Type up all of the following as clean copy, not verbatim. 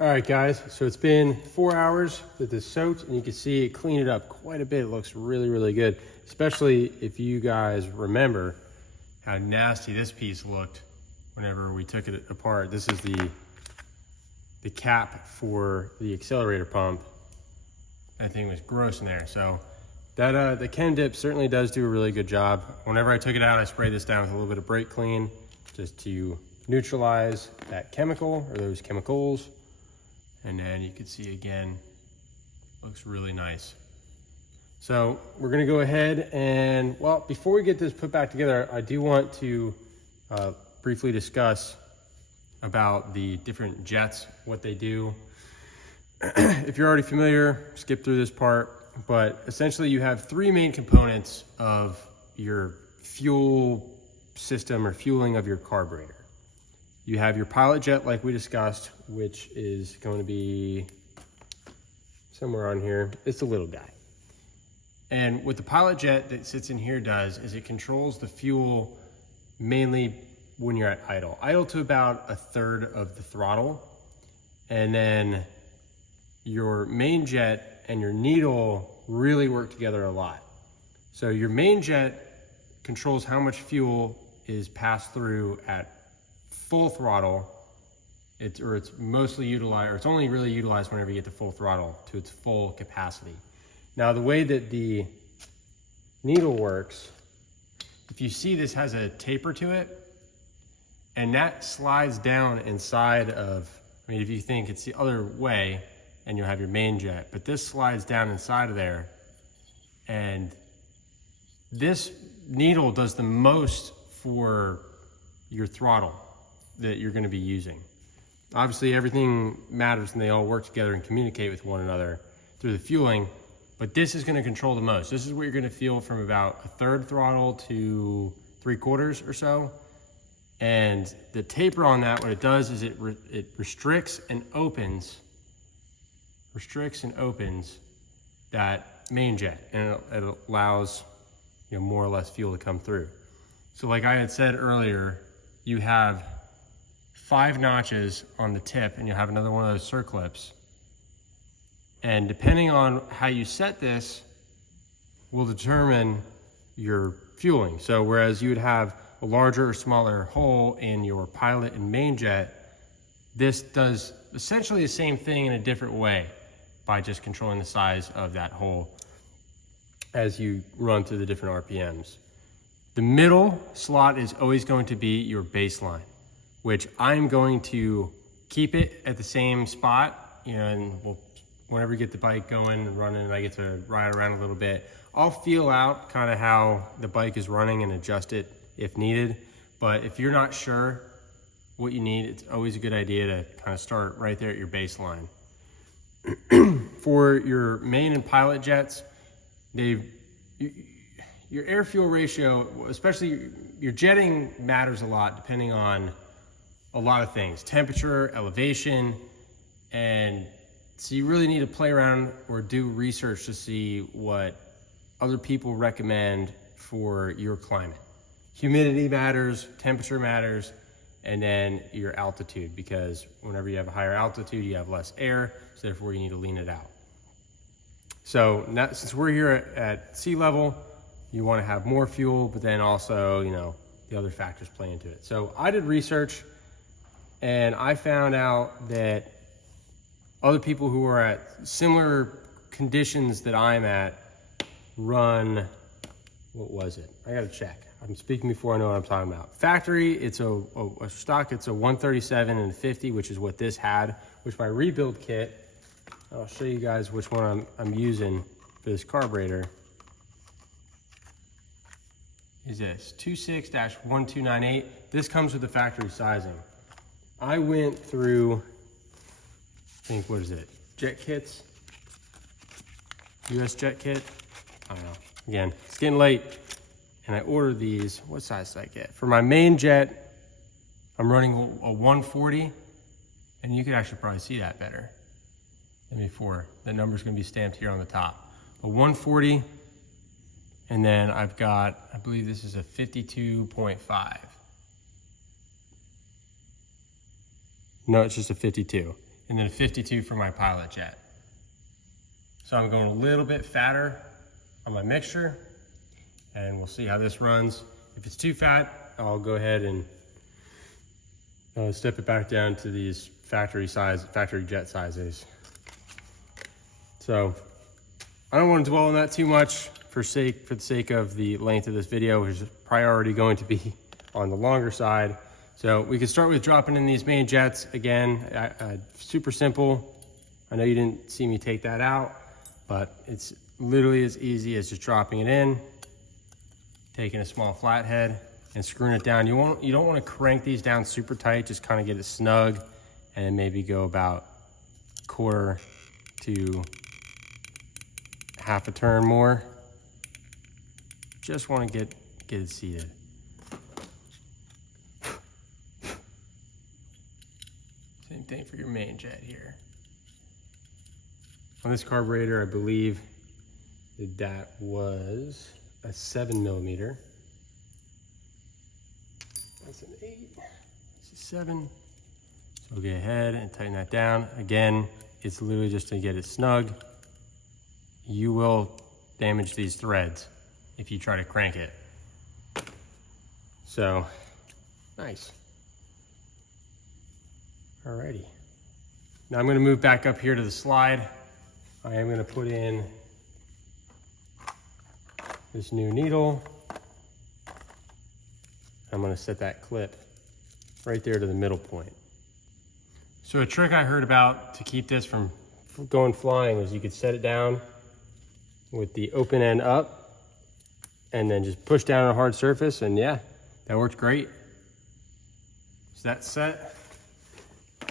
All right, guys, so it's been 4 hours that this soaked, and you can see it cleaned it up quite a bit. It looks really, really good, especially if you guys remember how nasty this piece looked whenever we took it apart. This is the cap for the accelerator pump. That thing was gross in there. So that the Chem Dip certainly does do a really good job. Whenever I took it out, I sprayed this down with a little bit of brake clean just to neutralize that chemical or those chemicals. And then you can see again, looks really nice. So we're gonna go ahead and, well, before we get this put back together, I do want to briefly discuss about the different jets, what they do. If you're already familiar, skip through this part, but essentially you have three main components of your fuel system or fueling of your carburetor. You have your pilot jet, like we discussed, which is going to be somewhere on here. It's a little guy. And what the pilot jet that sits in here does is it controls the fuel mainly when you're at idle. Idle to about 1/3 of the throttle. And then your main jet and your needle really work together a lot. So your main jet controls how much fuel is passed through at full throttle. It's mostly utilized, or it's only really utilized whenever you get to full throttle to its full capacity. Now the way that the needle works, if you see, this has a taper to it, and that slides down inside of, I mean, if you think it's the other way, and you'll have your main jet, but this slides down inside of there, and this needle does the most for your throttle that you're gonna be using. Obviously everything matters and they all work together and communicate with one another through the fueling, but this is gonna control the most. This is what you're gonna feel from about 1/3 throttle to 3/4 or so. And the taper on that, what it does is it restricts and opens that main jet, and it allows, you know, more or less fuel to come through. So like I had said earlier, you have 5 notches on the tip, and you'll have another one of those circlips. And depending on how you set this will determine your fueling. So whereas you would have a larger or smaller hole in your pilot and main jet, this does essentially the same thing in a different way by just controlling the size of that hole as you run through the different RPMs. The middle slot is always going to be your baseline, which I'm going to keep it at the same spot, you know, and whenever you get the bike going and running and I get to ride around a little bit, I'll feel out kind of how the bike is running and adjust it if needed. But if you're not sure what you need, it's always a good idea to kind of start right there at your baseline. For your main and pilot jets, your air fuel ratio, especially your jetting, matters a lot depending on a lot of things, temperature, elevation, and so you really need to play around or do research to see what other people recommend for your climate. Humidity matters, temperature matters, and then your altitude, because whenever you have a higher altitude, you have less air, so therefore you need to lean it out. So now, since we're here at sea level, you want to have more fuel, but then also, you know, the other factors play into it. So I did research, and I found out that other people who are at similar conditions that I'm at run, what was it? I gotta check. I'm speaking before I know what I'm talking about. Factory, it's a stock, it's a 137 and 50, which is what this had, which my rebuild kit, I'll show you guys which one I'm using for this carburetor, is this 26-1298. This comes with the factory sizing. I went through, I think, what is it? Jet kits, US jet kit. I don't know. Again, it's getting late. And I ordered these. What size did I get? For my main jet, I'm running a 140, and you can actually probably see that better than before. The number's gonna be stamped here on the top. A 140, and then I've got, I believe this is a 52.5. No, it's just a 52. and then a 52 for my pilot jet. So I'm going a little bit fatter on my mixture, and we'll see how this runs. If it's too fat, I'll go ahead and step it back down to these factory jet sizes. So I don't want to dwell on that too much for the sake of the length of this video, which is priority going to be on the longer side. So we can start with dropping in these main jets. Again, super simple. I know you didn't see me take that out, but it's literally as easy as just dropping it in, taking a small flathead and screwing it down. You don't want to crank these down super tight, just kind of get it snug, and then maybe go about quarter to half a turn more. Just want to get it seated. Same thing for your main jet here. On this carburetor, I believe that was a 7mm. That's an 8. It's a 7. So we'll go ahead and tighten that down. Again, it's literally just to get it snug. You will damage these threads if you try to crank it. So, nice. Alrighty. Now I'm going to move back up here to the slide. I am going to put in this new needle. I'm going to set that clip right there to the middle point. So a trick I heard about to keep this from going flying is you could set it down with the open end up and then just push down on a hard surface, and yeah, that worked great. So that's set.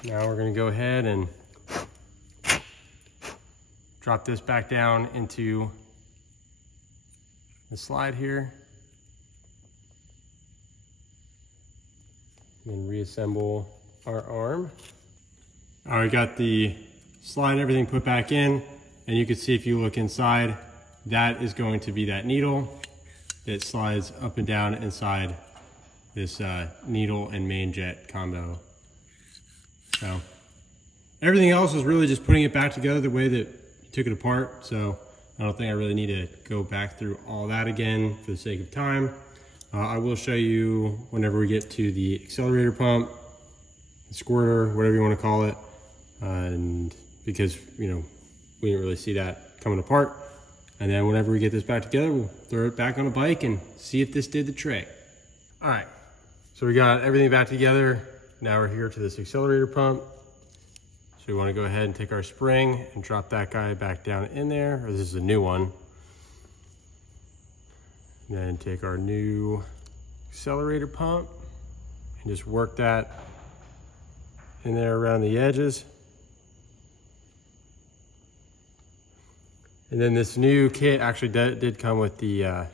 Now we're going to go ahead and drop this back down into the slide here. And then reassemble our arm. All right, got the slide and everything put back in, and you can see if you look inside, that is going to be that needle that slides up and down inside this needle and main jet combo. So everything else is really just putting it back together the way that you took it apart. So I don't think I really need to go back through all that again for the sake of time. I will show you whenever we get to the accelerator pump, the squirter, whatever you want to call it. And because, you know, we didn't really see that coming apart. And then whenever we get this back together, we'll throw it back on a bike and see if this did the trick. All right, so we got everything back together. Now we're here to this accelerator pump. So we want to go ahead and take our spring and drop that guy back down in there, or this is a new one. And then take our new accelerator pump and just work that in there around the edges. And then this new kit actually did come with the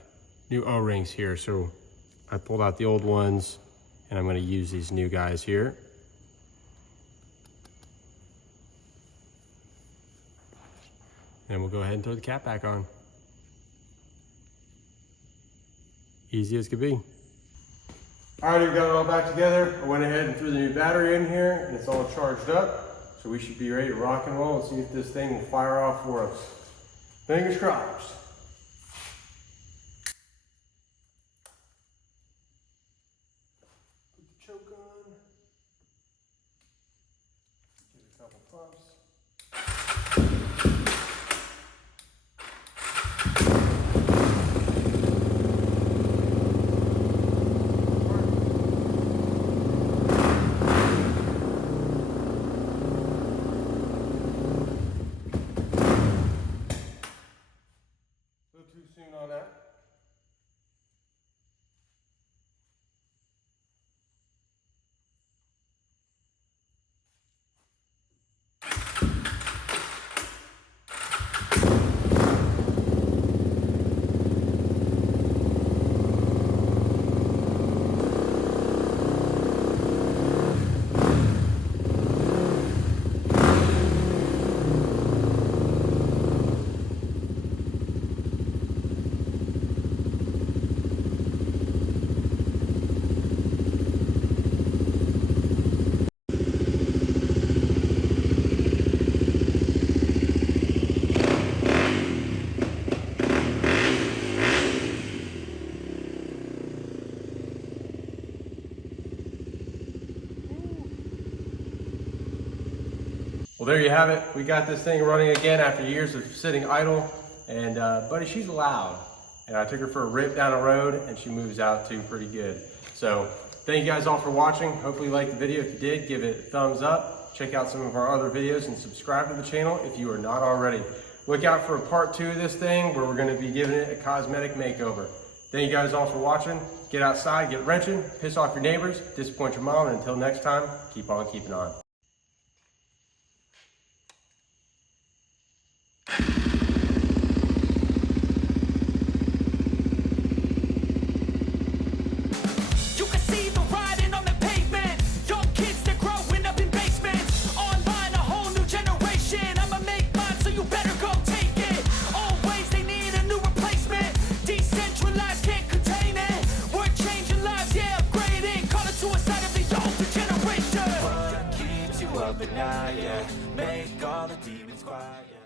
new O-rings here. So I pulled out the old ones and I'm going to use these new guys here. And we'll go ahead and throw the cap back on. Easy as could be. All right, we've got it all back together. I went ahead and threw the new battery in here and it's all charged up. So we should be ready to rock and roll and see if this thing will fire off for us. Fingers crossed. Put the choke on. Give it a couple pumps. Too soon on that. Well, there you have it. We got this thing running again after years of sitting idle. And buddy, she's loud. And I took her for a rip down the road and she moves out too pretty good. So thank you guys all for watching. Hopefully you liked the video. If you did, give it a thumbs up. Check out some of our other videos and subscribe to the channel if you are not already. Look out for a part 2 of this thing where we're going to be giving it a cosmetic makeover. Thank you guys all for watching. Get outside, get wrenching, piss off your neighbors, disappoint your mom, and until next time, keep on keeping on. But now, yeah, make all the demons quiet.